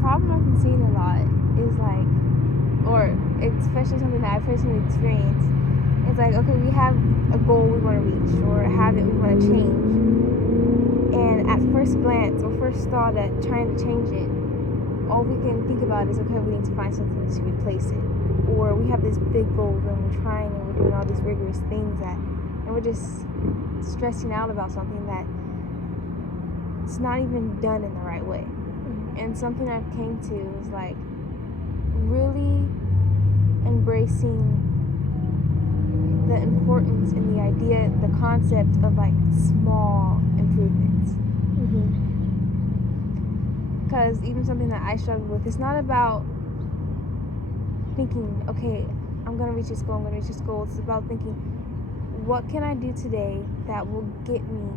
problem I've been seeing a lot is like, or especially something that I personally experienced, it's like, okay, we have a goal we want to reach or a habit we want to change. And at first glance or first thought at trying to change it, all we can think about is, okay, we need to find something to replace it. Or we have this big goal and we're trying and we're doing all these rigorous things and we're just stressing out about something that it's not even done in the right way. And something I've came to is like really embracing the importance and the idea, the concept of like small improvements. Because even something that I struggle with, it's not about thinking, okay, I'm going to reach this goal, It's about thinking, what can I do today that will get me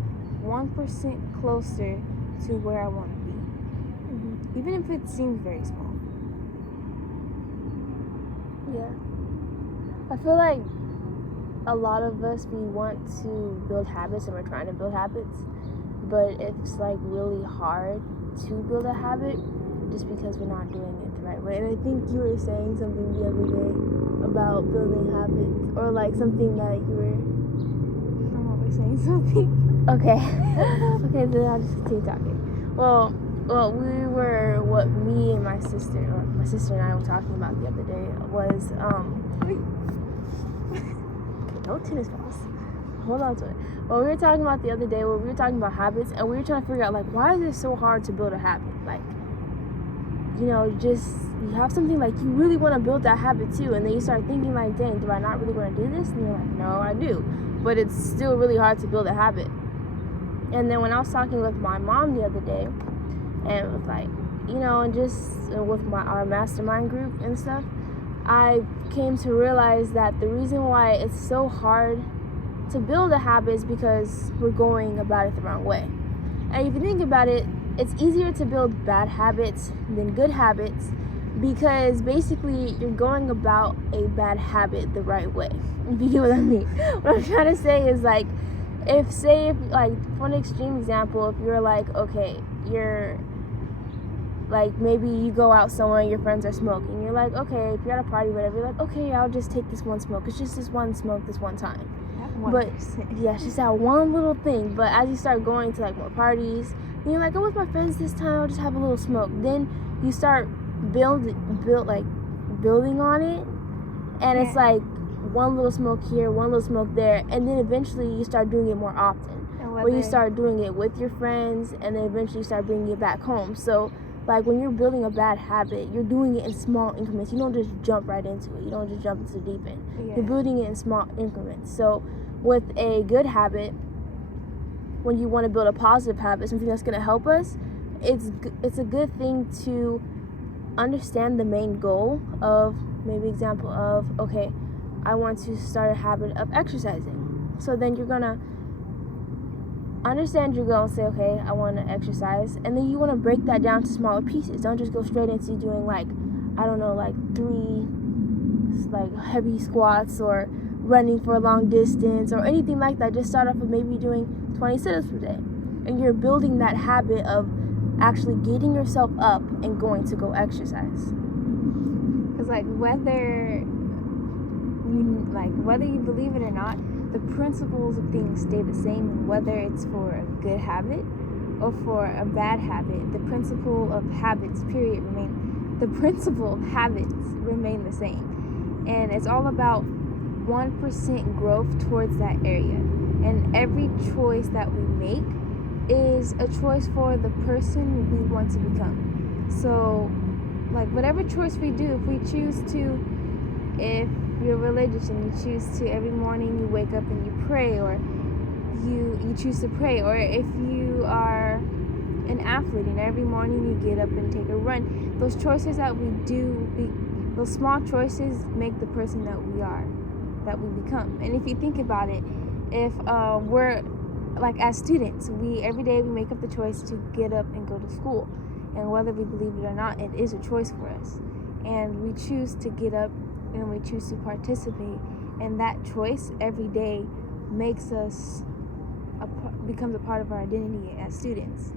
1% closer to where I want to be? Even if it seems very small. Yeah. I feel like a lot of us, we want to build habits and we're trying to build habits, but it's like really hard to build a habit just because we're not doing it the right way. And I think you were saying something the other day about building habits, or like something that you were... I'm always saying something. Okay. Okay, then I'll just continue talking. Well, what me and my sister and I were talking about the other day was, no tennis balls. Hold on to it. Well, we were talking about the other day, we were talking about habits, and we were trying to figure out, like, why is it so hard to build a habit? Like, you know, just, you have something, like, you really want to build that habit too, and then you start thinking, like, dang, do I not really want to do this? And you're like, no, I do. But it's still really hard to build a habit. And then when I was talking with my mom the other day, and it was like, you know, and just with our mastermind group and stuff, I came to realize that the reason why it's so hard to build a habit is because we're going about it the wrong way. And if you think about it, it's easier to build bad habits than good habits, because basically you're going about a bad habit the right way. If you get what I mean. What I'm trying to say is, like, if like, for an extreme example, if you're like, okay, you're like, maybe you go out somewhere and your friends are smoking, you're like, okay, if you're at a party, whatever, you're like, okay, I'll just take this one smoke. It's just this one smoke this one time. But yeah, it's just that one little thing. But as you start going to like more parties, and you're like, oh, with my friends this time, I'll just have a little smoke. Then you start building on it, and it's like one little smoke here, one little smoke there, and then eventually you start doing it more often. Where you start doing it with your friends, and then eventually you start bringing it back home. So, like, when you're building a bad habit, you're doing it in small increments. You don't just jump right into it. You don't just jump into the deep end. Yeah. You're building it in small increments. So with a good habit, when you want to build a positive habit, something that's going to help us, it's a good thing to understand the main goal of, maybe example of, okay, I want to start a habit of exercising. So then you're going to understand your goal and say, okay, I want to exercise, and then you want to break that down to smaller pieces. Don't just go straight into doing, like, I don't know, like 3 like heavy squats or running for a long distance or anything like that. Just start off with maybe doing 20 sit-ups per day, and you're building that habit of actually getting yourself up and going to go exercise. Because whether you believe it or not, the principles of things stay the same, whether it's for a good habit or for a bad habit. The principle of habits, the principle of habits remain the same. And it's all about 1% growth towards that area. And every choice that we make is a choice for the person we want to become. So, like, whatever choice we do, if you're religious and you choose to, every morning you wake up and you pray, or you choose to pray, or if you are an athlete and every morning you get up and take a run, those choices that we do, those small choices make the person that we are, that we become. And if you think about it, if we're, like, as students, every day we make up the choice to get up and go to school, and whether we believe it or not, it is a choice for us, and we choose to get up and we choose to participate, and that choice every day makes us becomes a part of our identity as students.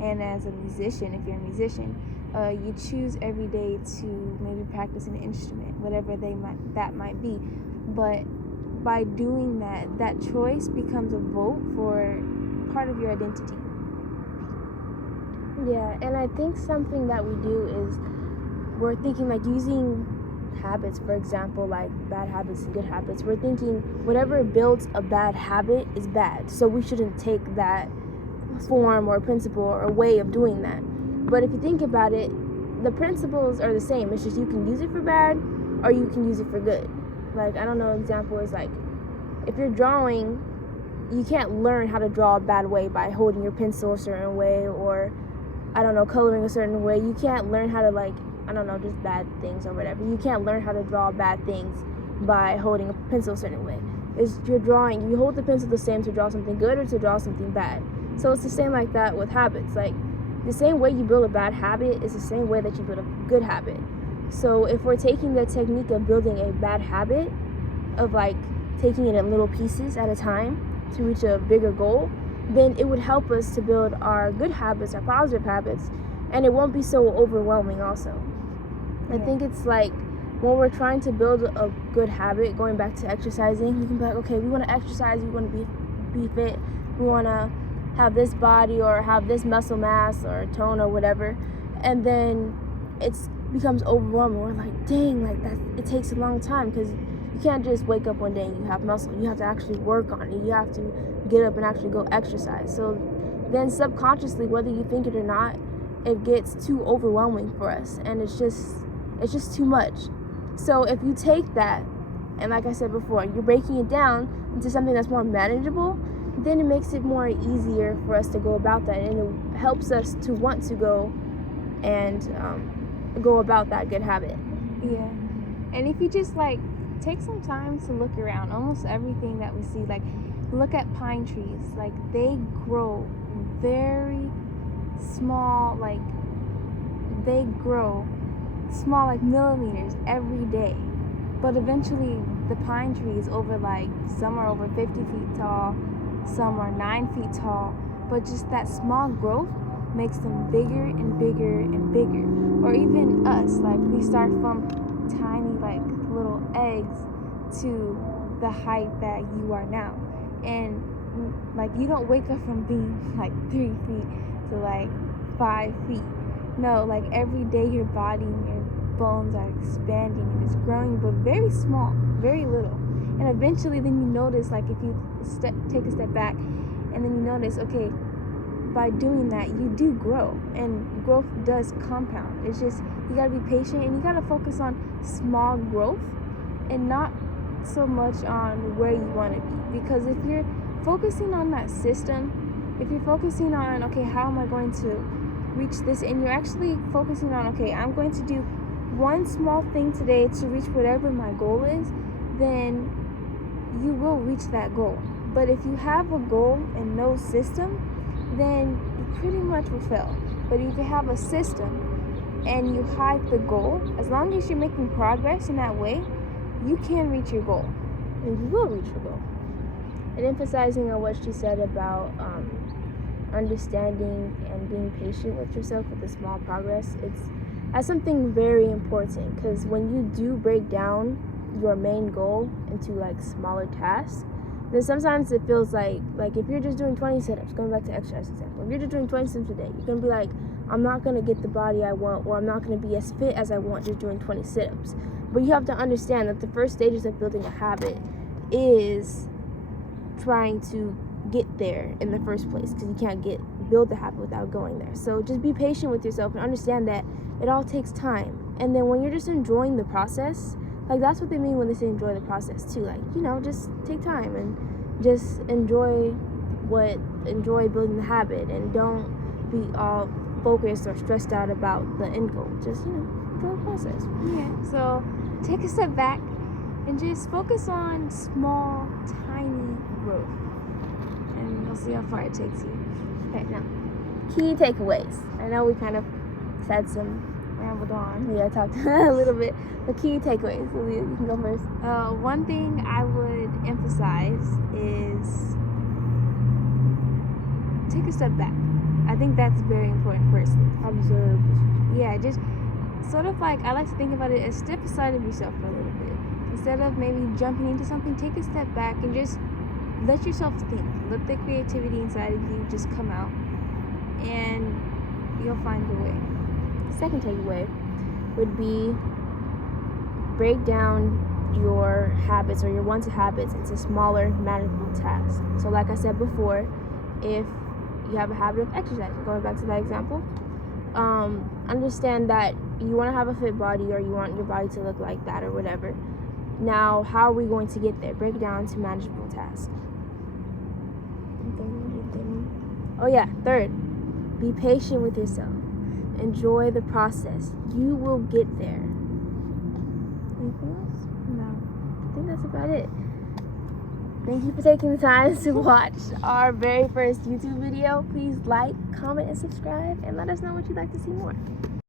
And as a musician, if you're a musician, you choose every day to maybe practice an instrument, whatever that might be. But by doing that, that choice becomes a vote for part of your identity. Yeah, and I think something that we do is we're thinking like using habits, for example, like bad habits and good habits. We're thinking whatever builds a bad habit is bad, so we shouldn't take that form or principle or way of doing that. But if you think about it, the principles are the same. It's just you can use it for bad or you can use it for good. Like, I don't know, an example is like if you're drawing, you can't learn how to draw a bad way by holding your pencil a certain way, or I don't know, coloring a certain way. You can't learn how to, like, I don't know, just bad things or whatever. You can't learn how to draw bad things by holding a pencil a certain way. It's your drawing. You hold the pencil the same to draw something good or to draw something bad. So it's the same like that with habits. Like, the same way you build a bad habit is the same way that you build a good habit. So if we're taking the technique of building a bad habit, of like taking it in little pieces at a time to reach a bigger goal, then it would help us to build our good habits, our positive habits, and it won't be so overwhelming also. I think it's like when we're trying to build a good habit, going back to exercising, you can be like, okay, we want to exercise, we want to be fit, we want to have this body or have this muscle mass or tone or whatever, and then it becomes overwhelming. We're like, dang, like that, it takes a long time, because you can't just wake up one day and you have muscle. You have to actually work on it. You have to get up and actually go exercise. So then subconsciously, whether you think it or not, it gets too overwhelming for us, and it's just too much. So if you take that, and like I said before, you're breaking it down into something that's more manageable, then it makes it more easier for us to go about that, and it helps us to want to go and go about that good habit. Yeah. And if you just like take some time to look around, almost everything that we see, like look at pine trees, like they grow very small, like they grow small, like millimeters every day. But eventually the pine trees over, like some are over 50 feet tall, some are 9 feet tall, but just that small growth makes them bigger and bigger and bigger. Or even us, like we start from tiny like little eggs to the height that you are now. And like you don't wake up from being like 3 feet to like 5 feet. No, like every day your body and your bones are expanding and it's growing, but very small, very little. And eventually then you notice, like if you take a step back and then you notice, okay, by doing that you do grow, and growth does compound. It's just you gotta be patient and you gotta focus on small growth and not so much on where you want to be. Because if you're focusing on that system, if you're focusing on, okay, how am I going to reach this, and you're actually focusing on, okay, I'm going to do one small thing today to reach whatever my goal is, then you will reach that goal. But if you have a goal and no system, then you pretty much will fail. But if you have a system and you hide the goal, as long as you're making progress in that way, you can reach your goal. And you will reach your goal. And emphasizing on what she said about understanding and being patient with yourself with the small progress, that's something very important, because when you do break down your main goal into like smaller tasks, then sometimes it feels like if you're just doing 20 sit-ups, going back to exercise example, if you're just doing 20 sit-ups a day, you're going to be like, I'm not going to get the body I want, or I'm not going to be as fit as I want just doing 20 sit-ups. But you have to understand that the first stages of building a habit is trying to get there in the first place, because you can't build the habit without going there. So just be patient with yourself and understand that it all takes time. And then when you're just enjoying the process, like that's what they mean when they say enjoy the process too. Like, you know, just take time and just enjoy building the habit, and don't be all focused or stressed out about the end goal. Just, you know, enjoy the process. Yeah. So take a step back and just focus on small, tiny growth, and you'll see how far it takes you. Okay, now key takeaways. I know we kind of said some, rambled on. Yeah, I talked a little bit. The key takeaways. So you can go first. One thing I would emphasize is take a step back. I think that's very important. Firstly, Observe. yeah, just sort of like, I like to think about it as step aside of yourself for a little bit. Instead of maybe jumping into something, take a step back and just let yourself think. Let the creativity inside of you just come out, and you'll find your way. Second takeaway would be break down your habits or your wanted habits into smaller, manageable tasks. So like I said before, if you have a habit of exercising, going back to that example, understand that you want to have a fit body, or you want your body to look like that, or whatever. Now, how are we going to get there? Break it down to manageable tasks. Oh yeah, third, be patient with yourself. Enjoy the process. You will get there. Anything else? No. I think that's about it. Thank you for taking the time to watch our very first YouTube video. Please like, comment, and subscribe, and let us know what you'd like to see more.